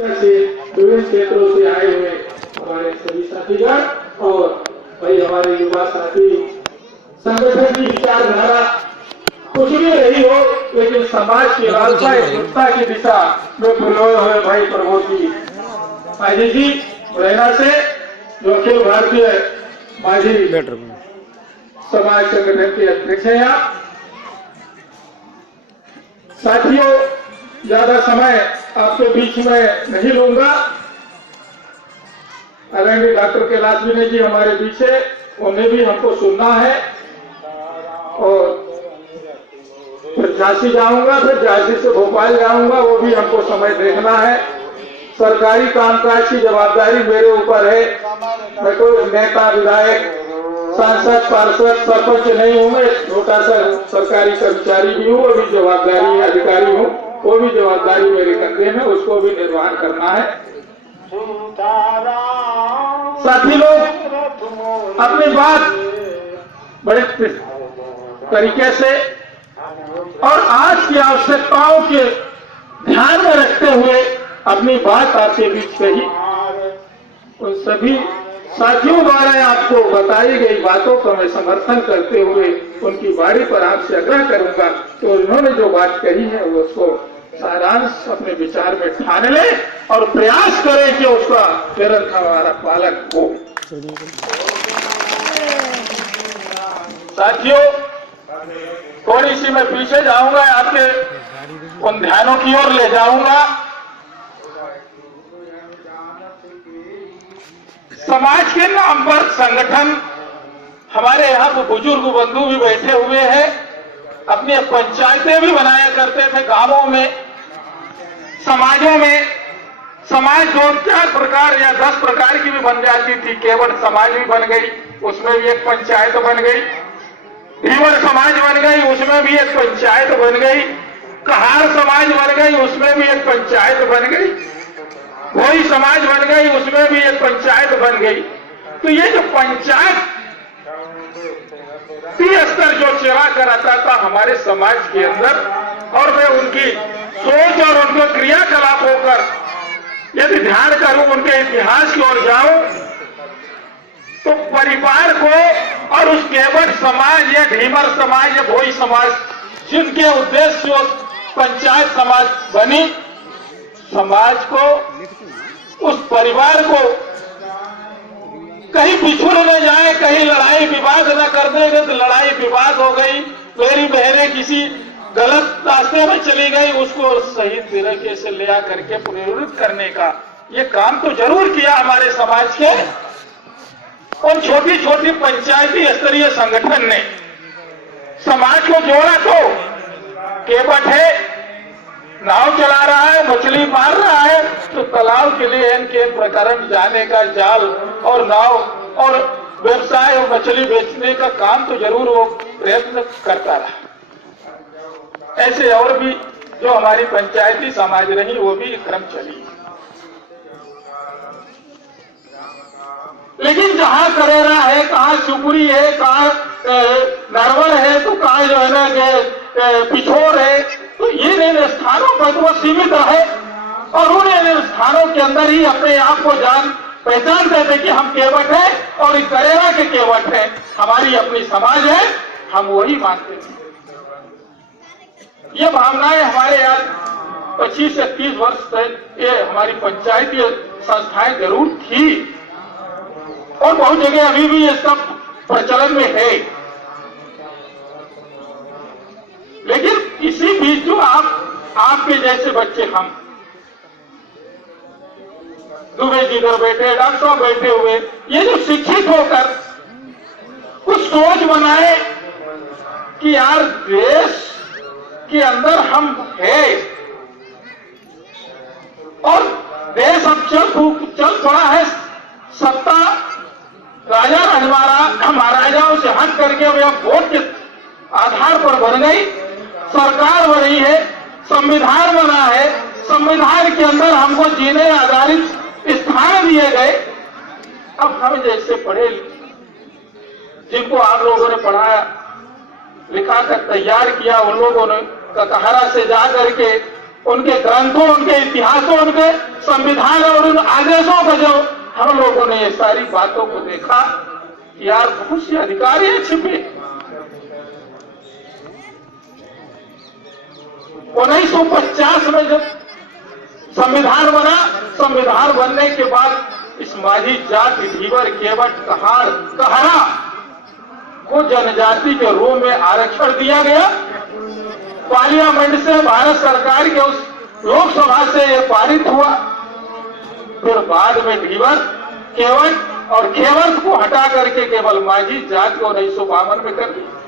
से विभिन्न क्षेत्रों से आए हुए हमारे सभी साथीगण और भाई हमारे युवा साथी, संगठन की विचारधारा कुछ भी रही हो, लेकिन समाज की लालसा एकता की दिशा में फुलोए हुए भाई प्रभु जी माझी जी मुरैना से, जो अखिल भारतीय माझी समाज संगठन के अध्यक्ष हैं। आप साथियों, ज्यादा समय आपके बीच में नहीं लूंगा। आदरणीय डॉक्टर कैलाश विनय जी हमारे बीच है, उन्हें भी हमको सुनना है और फिर झांसी जाऊंगा, फिर झांसी से भोपाल जाऊंगा, वो भी हमको समय देखना है। सरकारी कामकाज की जवाबदारी मेरे ऊपर है। मैं कोई नेता, विधायक, सांसद, पार्षद, सरपंच नहीं हूं। मैं छोटा सा सरकारी कर्मचारी भी हूं, वो भी जवाबदारी अधिकारी हूं, वो भी जवाबदारी मेरे कंधे में, उसको भी निर्वहन करना है। साथी लोग अपनी बात बड़े तरीके से और आज की आवश्यकताओं के ध्यान में रखते हुए अपनी बात आपके बीच कही। उन सभी साथियों द्वारा आपको बताई गई बातों का मैं समर्थन करते हुए उनकी बारी पर आपसे आग्रह करूंगा कि उन्होंने जो बात कही है वो उसको सारांश अपने विचार में ठान ले और प्रयास करें कि उसका निरंतर हमारा पालन हो। साथियों, थोड़ी सी मैं पीछे जाऊंगा, आपके उन ध्यानों की ओर ले जाऊंगा। समाज के नाम पर संगठन, हमारे यहाँ तो बुजुर्ग बंधु भी बैठे हुए हैं, अपनी पंचायतें भी बनाया करते थे गांवों में, समाजों में। समाज 2-4 प्रकार या 10 प्रकार की भी बन जाती थी। केवट समाज भी बन गई, उसमें भी एक पंचायत बन गई। धीवर समाज बन गई, उसमें भी एक पंचायत बन गई। कहार समाज बन गई, उसमें भी एक पंचायत बन गई। भोई समाज बन गई, उसमें भी एक पंचायत बन गई। तो ये जो पंचायत स्तर जो चला कर आता था हमारे समाज के अंदर, और मैं उनकी सोच और उनके क्रियाकलापों पर यदि ध्यान करूं, उनके इतिहास की ओर जाऊं, तो परिवार को और उस केवट समाज या ढीमर समाज या भोई समाज जिनके उद्देश्य से पंचायत समाज बनी, समाज को, उस परिवार को कहीं बिछुड़ न जाए, कहीं लड़ाई विवाद न कर देंगे तो लड़ाई विवाद हो गई, मेरी बहनें किसी गलत रास्ते में चली गई, उसको सही तरीके से ले आकर के पुनर्जीवित करने का ये काम तो जरूर किया हमारे समाज के उन छोटी छोटी पंचायती स्तरीय संगठन ने। समाज को जोड़ा तो केवट है, नाव चला रहा है, मछली मार रहा है, तो तालाब के लिए इनके प्रकरण जाने का जाल और नाव और व्यवसाय और मछली बेचने का काम तो जरूर वो प्रयत्न करता रहा। ऐसे और भी जो हमारी पंचायती समाज रही वो भी क्रम चली। लेकिन जहां करेरा है, कहां सुपुरी है, कहां नरवर है, तो कहां जो है ना पिछोर है, तो ये इन स्थानों पर वो सीमित रहे और उन स्थानों के अंदर ही अपने आप को पहचानते थे कि हम केवट हैं और इस करेरा के केवट हैं, हमारी अपनी समाज है, हम वही मानते थे। ये भावनाएं हमारे यहाँ 25 से 30 वर्ष तक ये हमारी पंचायती संस्थाएं जरूर थी और बहुत जगह अभी भी इसका प्रचलन में है। लेकिन इसी बीच जो आपके जैसे बच्चे, हम दुबे जी इधर बैठे, डॉक्टर साहब बैठे हुए, ये जो शिक्षित होकर कुछ सोच बनाए कि यार देश के अंदर हम है और देश अब चल पड़ा है, सत्ता राजा महाराजाओं से हट करके अब वोट के आधार पर बन गई, सरकार बनी है, संविधान बना है, संविधान के अंदर हमको जीने आधारित स्थान दिए गए। अब हम जैसे पढ़े, जिनको आप लोगों ने पढ़ाया लिखा कर तैयार किया, उन लोगों ने कटहरा से जा करके उनके ग्रंथों, उनके इतिहासों, उनके संविधान और उन आदेशों को जो हम लोगों ने ये सारी बातों को देखा, यार बहुत से अधिकार है छिपे। 1950 में जब संविधान बना, संविधान बनने के बाद इस माझी, जाट, ढीवर, केवट, कहार, कहरा को जनजाति के रूप में आरक्षण दिया गया। पार्लियामेंट से, भारत सरकार के उस लोकसभा से यह पारित हुआ। फिर बाद में ढीवर, केवट और खेवर को हटा करके केवल माझी जात को 1952 में कर दिया।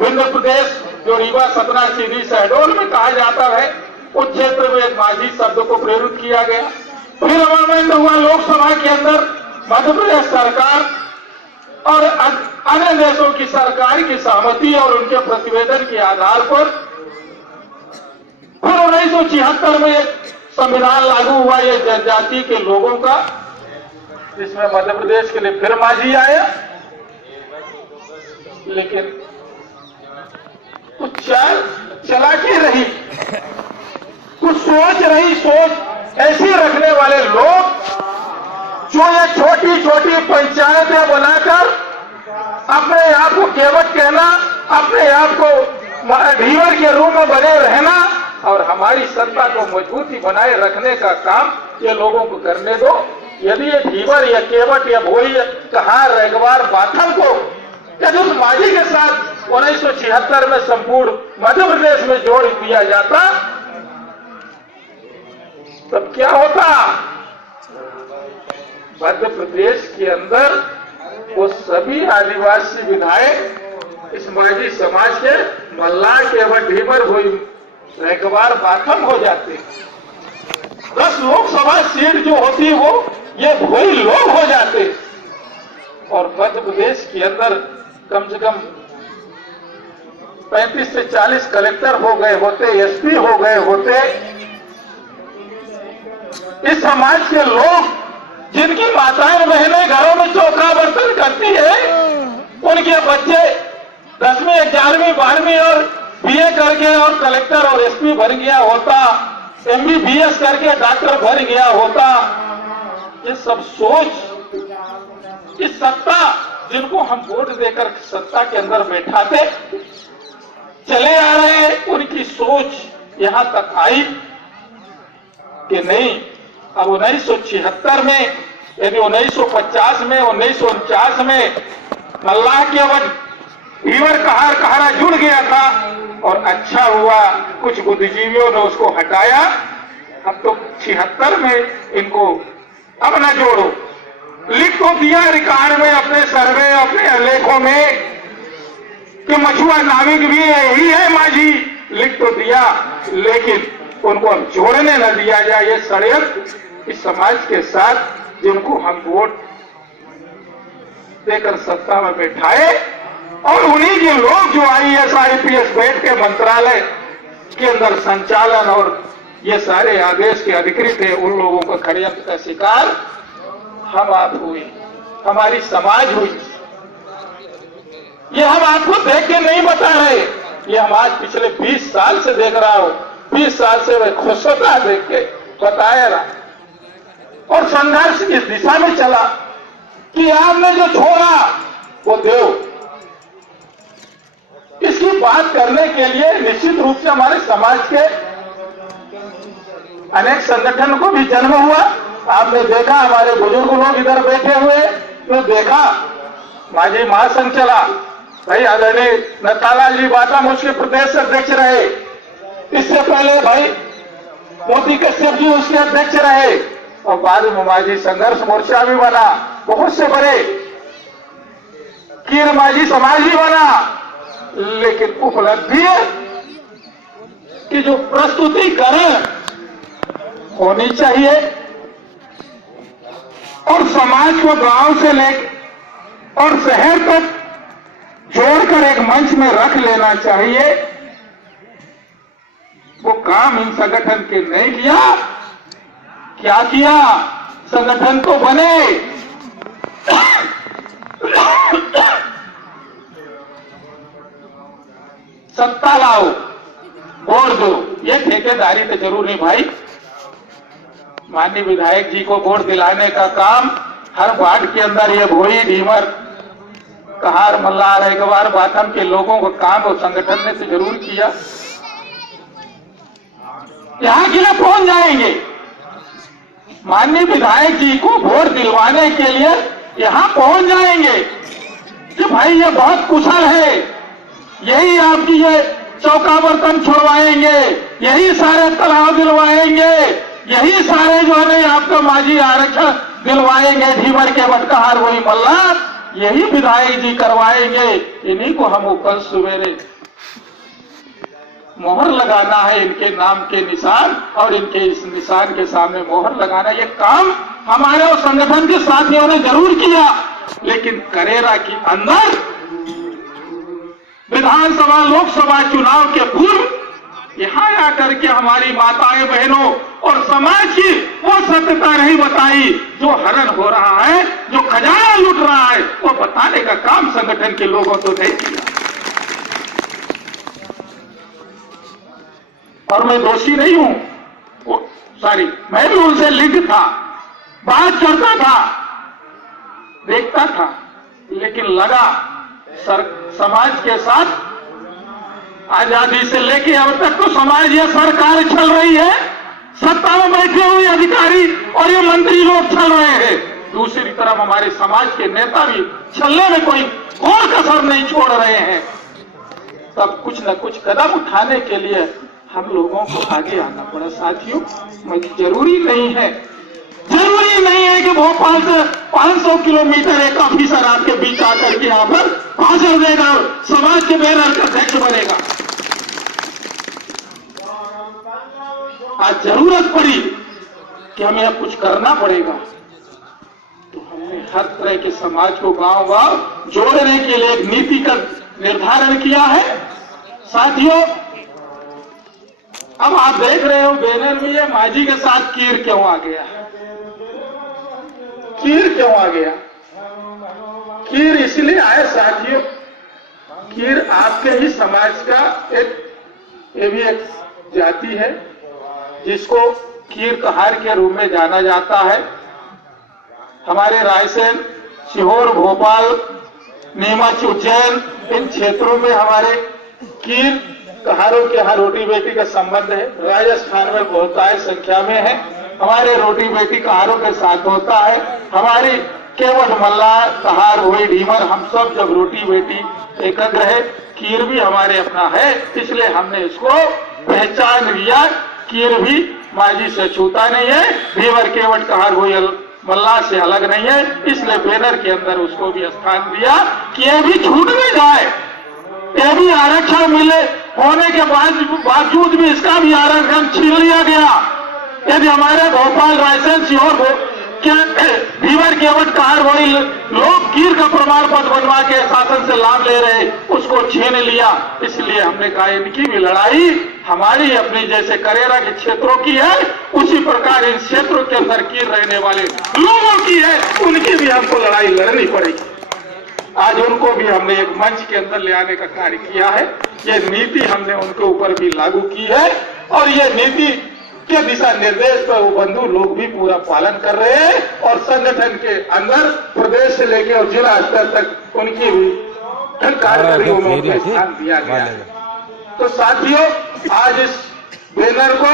विंध्य प्रदेश जो रीवा, सतना, सीधी, शहडोल में कहा जाता है, उस क्षेत्र में एक माझी शब्द को प्रेरित किया गया। फिर अमेंडमेंट हुआ लोकसभा के अंदर। मध्य प्रदेश सरकार और अन्य देशों की सरकार की सहमति और उनके प्रतिवेदन के आधार पर फिर 1976 में एक संविधान लागू हुआ, ये जनजाति के लोगों का, जिसमें मध्य प्रदेश के लिए फिर माझी आया। लेकिन कुछ चालाकी रही, कुछ सोच रही, सोच ऐसी रखने वाले लोग जो ये छोटी छोटी पंचायतें बनाकर अपने आप को केवट कहना, अपने आप को ढीवर के रूप में बने रहना और हमारी सत्ता को मजबूती बनाए रखने का काम ये लोगों को करने दो। यदि ये ढीवर या केवट या भोई या कहार, रेगवार, बाथल को यदि उस माझी के साथ 1976 में संपूर्ण मध्य प्रदेश में जोड़ दिया जाता, तब क्या होता? मध्य प्रदेश के अंदर वो सभी आदिवासी विधायक इस माझी समाज के मल्लाह, केवट, ढीवर, भोई, रेगवार, बाथम हो जाते। 10 लोकसभा सीट जो होती वो ये भोई लोग हो जाते। और मध्य प्रदेश के अंदर कम से कम 35 से 40 कलेक्टर हो गए होते, एसपी हो गए होते। इस समाज के लोग जिनकी माताएं बहनें घरों में चौका बर्तन करती है, उनके बच्चे 10वीं, 11वीं, 12वीं और बीए करके और कलेक्टर और एसपी बन गया होता, एमबीबीएस करके डॉक्टर बन गया होता। ये सब सोच, इस सत्ता जिनको हम वोट देकर सत्ता के अंदर बैठाते चले आ रहे हैं, उनकी सोच यहां तक आई कि नहीं, अब 1976 में, यदि 1950 में, 1949 में मल्लाह, केवट, ढीवर, कहार, कहरा जुड़ गया था और अच्छा हुआ कुछ बुद्धिजीवियों ने उसको हटाया। अब तो 76 में इनको अब न जोड़ो। लिख तो दिया रिकॉर्ड में, अपने सर्वे, अपने लेखों में कि मछुआ नाविक भी यही है माझी, लिख तो दिया, लेकिन उनको अब जोड़ने न दिया जाए। ये षड्यंत्र इस समाज के साथ जिनको हम वोट देकर सत्ता में बैठाए और उन्हीं के लोग जो IAS, IPS बैठ के मंत्रालय के अंदर संचालन और ये सारे आदेश के अधिकृत है, उन लोगों का षड्यंत्र का शिकार हम आप हुए, हमारी समाज हुई। ये हम आपको देख के नहीं बता रहे, ये हम आज पिछले 20 साल से देख रहा हूं। 20 साल से वह खुशता देख के बताया रहा और संघर्ष इस दिशा में चला कि आपने जो छोड़ा वो दो। इसकी बात करने के लिए निश्चित रूप से हमारे समाज के अनेक संगठन को भी जन्म हुआ। आपने देखा हमारे बुजुर्ग लोग इधर बैठे हुए, तो देखा माझी महासंघ चला, भाई आदरणीय नथालाल जी बाटा उसके प्रदेश अध्यक्ष रहे। इससे पहले भाई मोती कश्यप जी उसके अध्यक्ष रहे और बाद में माझी संघर्ष मोर्चा भी बना, बहुत से बड़े कीर माझी समाज भी बना। लेकिन उपलब्धि है कि जो प्रस्तुतिकरण होनी चाहिए और समाज को गांव से लेकर और शहर तक जोड़कर एक मंच में रख लेना चाहिए, वो काम इन संगठन के नहीं किया। क्या किया? संगठन तो बने, सत्ता लाओ, वोट दो। ये ठेकेदारी तो जरूर नहीं भाई। माननीय विधायक जी को वोट दिलाने का काम हर वार्ड के अंदर ये भोई, ढीमर, कहार, मल्लार, एगवार, बाथम के लोगों को काम और संगठन ने तो जरूर किया। यहाँ के लिए पहुंच जाएंगे। माननीय विधायक जी को वोट दिलवाने के लिए यहाँ पहुंच जाएंगे कि भाई ये बहुत कुशल है, यही आपकी ये चौका बर्तन छुड़वाएंगे, यही सारे तालाब दिलवाएंगे, यही सारे जो है आपका माझी आरक्षण दिलवाएंगे, ढीमर के बटकहार वही मल्लार, यही विधायक जी करवाएंगे। इन्हीं को हम कल सवेरे मोहर लगाना है, इनके नाम के निशान, और इनके इस निशान के सामने मोहर लगाना। ये काम हमारे और संगठन के साथियों ने जरूर किया, लेकिन करेरा के अंदर विधानसभा लोकसभा चुनाव के पूर्व यहाँ आकर के हमारी माताएं बहनों और समाज की वो सत्यता नहीं बताई। जो हरण हो रहा है, जो खजाना लूट रहा है, वो बताने का काम संगठन के लोगों तो नहीं किया। और मैं दोषी नहीं हूं, सॉरी, मैं भी उनसे लिंक था, बात करता था, देखता था, लेकिन लगा समाज के साथ आजादी से लेके अब तक तो समाज या सरकार चल रही है, सत्ता में बैठे हुए अधिकारी और ये मंत्री लोग चल रहे हैं। दूसरी तरफ हमारे समाज के नेता भी चलने में कोई और कसर नहीं छोड़ रहे हैं। तब कुछ न कुछ कदम उठाने के लिए हम लोगों को आगे आना पड़ा। साथियों, जरूरी नहीं है कि भोपाल से 500 किलोमीटर एक ऑफिसर आपके बीच आकर के यहाँ पर भाषण देगा और समाज के बैनर का अध्यक्ष बनेगा। आज जरूरत पड़ी कि हमें अब कुछ करना पड़ेगा, तो हमने हर तरह के समाज को गांव-गांव जोड़ने के लिए एक नीति का निर्धारण किया है। साथियों, अब आप देख रहे हो बैनर में ये माझी के साथ कीर क्यों आ गया है? कीर क्यों आ गया? कीर इसलिए आए साथियों, कीर आपके ही समाज का ये भी एक जाति है जिसको कीर कहार के रूप में जाना जाता है। हमारे रायसेन, सीहोर, भोपाल, नीमच, उज्जैन, इन क्षेत्रों में हमारे कीर कहारों के यहाँ रोटी बेटी का संबंध है। राजस्थान में बहुतायत संख्या में है। हमारे रोटी बेटी कहारों के साथ होता है। हमारी केवल मल्लार, कहार, हुई, ढीमर, हम सब जब रोटी बेटी एकत्र है। कीर भी हमारे अपना है, इसलिए हमने इसको पहचान लिया। कीर भी माझी से छूता नहीं है, ढीमर, केवट, कहार, हुई, मल्लार से अलग नहीं है, इसलिए बैनर के अंदर उसको भी स्थान दिया कि ये भी छूट नहीं जाए, ये भी आरक्षण मिले होने के बावजूद भी इसका भी आरक्षण छीन लिया गया। यदि हमारे भोपाल, रायसेन, सीहोर ढीमर, केवट, कहार, वही लोग कीर का प्रमाण पत्र बनवा के शासन से लाभ ले रहे, उसको छीन लिया। इसलिए हमने कहा इनकी भी लड़ाई हमारी अपनी जैसे करेरा के क्षेत्रों की है, उसी प्रकार इन क्षेत्रों के अंदर कीर रहने वाले लोगों की है, उनकी भी हमको लड़ाई लड़नी पड़ेगी। आज उनको भी हमने एक मंच के अंदर ले आने का कार्य किया है। ये नीति हमने उनके ऊपर भी लागू की है और ये नीति के दिशा निर्देश पर वो बंधु लोग भी पूरा पालन कर रहे हैं और संगठन के अंदर प्रदेश से लेकर और जिला स्तर तक उनकी भी कार्यकारियों में उनको स्थान दिया गया है। तो साथियों, आज इस बैनर को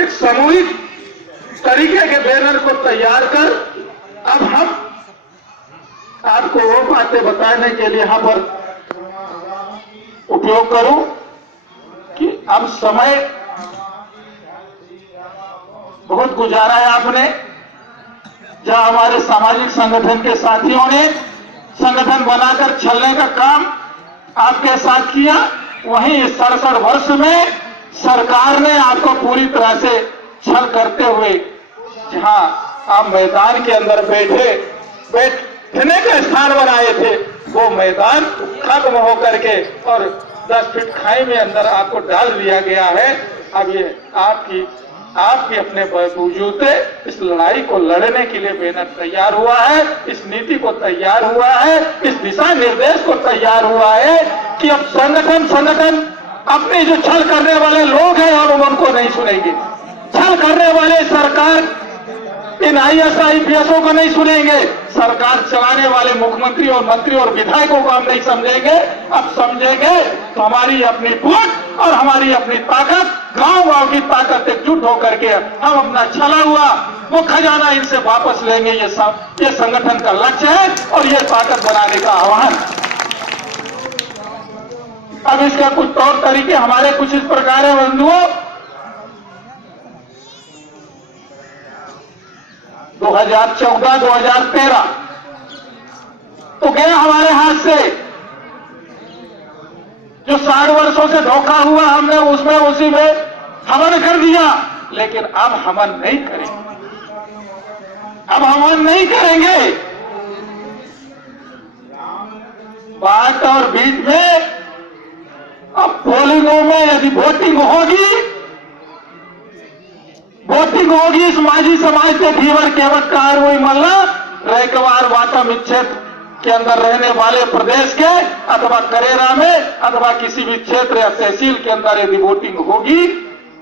एक सामूहिक तरीके के बैनर को तैयार कर अब हम आपको वो बातें बताने के लिए यहाँ पर उपयोग करूं कि अब समय बहुत गुजारा है आपने, जहां हमारे सामाजिक संगठन के साथियों ने संगठन बनाकर चलने का काम आपके साथ किया, वहीं इस 67 वर्ष में सरकार ने आपको पूरी तरह से छल करते हुए जहां आप मैदान के अंदर बैठने का स्थान बनाए थे, वो मैदान खत्म होकर के और 10 फीट खाई में अंदर आपको डाल दिया गया है। अब ये आपकी अपने बलबूते इस लड़ाई को लड़ने के लिए बैनर तैयार हुआ है, इस नीति को तैयार हुआ है, इस दिशा निर्देश को तैयार हुआ है कि अब संगठन अपने जो छल करने वाले लोग हैं और उनको नहीं सुनेंगे, छल करने वाले सरकार इन IAS IPS को नहीं सुनेंगे, सरकार चलाने वाले मुख्यमंत्री और मंत्री और विधायकों को हम नहीं समझेंगे। अब समझेंगे तो हमारी अपनी फूट और हमारी अपनी ताकत, गांव की ताकत एकजुट होकर के हम अपना छला हुआ वो खजाना इनसे वापस लेंगे। ये संगठन का लक्ष्य है और ये ताकत बनाने का आह्वान। अब इसका कुछ तौर तरीके हमारे कुछ इस प्रकार है बंधुओं। 2014-2013 तो गया हमारे हाथ से, जो 60 वर्षों से धोखा हुआ हमने उसमें उसी में हवन कर दिया, लेकिन अब हवन नहीं करेंगे, अब हवन नहीं करेंगे। बाट और बीच में अब पोलिंगों में यदि वोटिंग होगी इस माझी समाज के धीवर केवट कार हुई मल्ला रेकवार वातम क्षेत्र के अंदर रहने वाले प्रदेश के अथवा करेरा में अथवा किसी भी क्षेत्र या तहसील के अंदर यदि वोटिंग होगी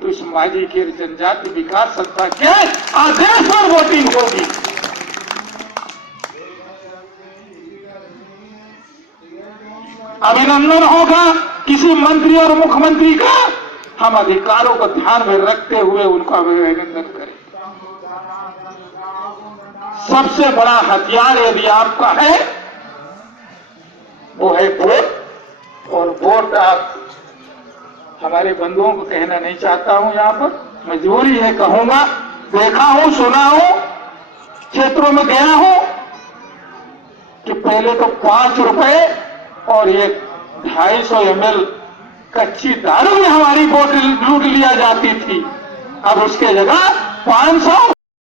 तो इस माझी की जनजाति विकास संस्था के आदेश पर वोटिंग होगी। अभिनंदन होगा किसी मंत्री और मुख्यमंत्री का, हम अधिकारों को ध्यान में रखते हुए उनका अभिनंदन करें। सबसे बड़ा हथियार यदि आपका है वो है वोट, और वोट आप हमारे बंधुओं को कहना नहीं चाहता हूं, यहां पर मजबूरी है कहूंगा। देखा हूं, सुना हूं, क्षेत्रों में गया हूं कि पहले तो 5 रुपए और ये 250 ml कच्ची दारू में हमारी बोतल लूट लिया जाती थी। अब उसके जगह 500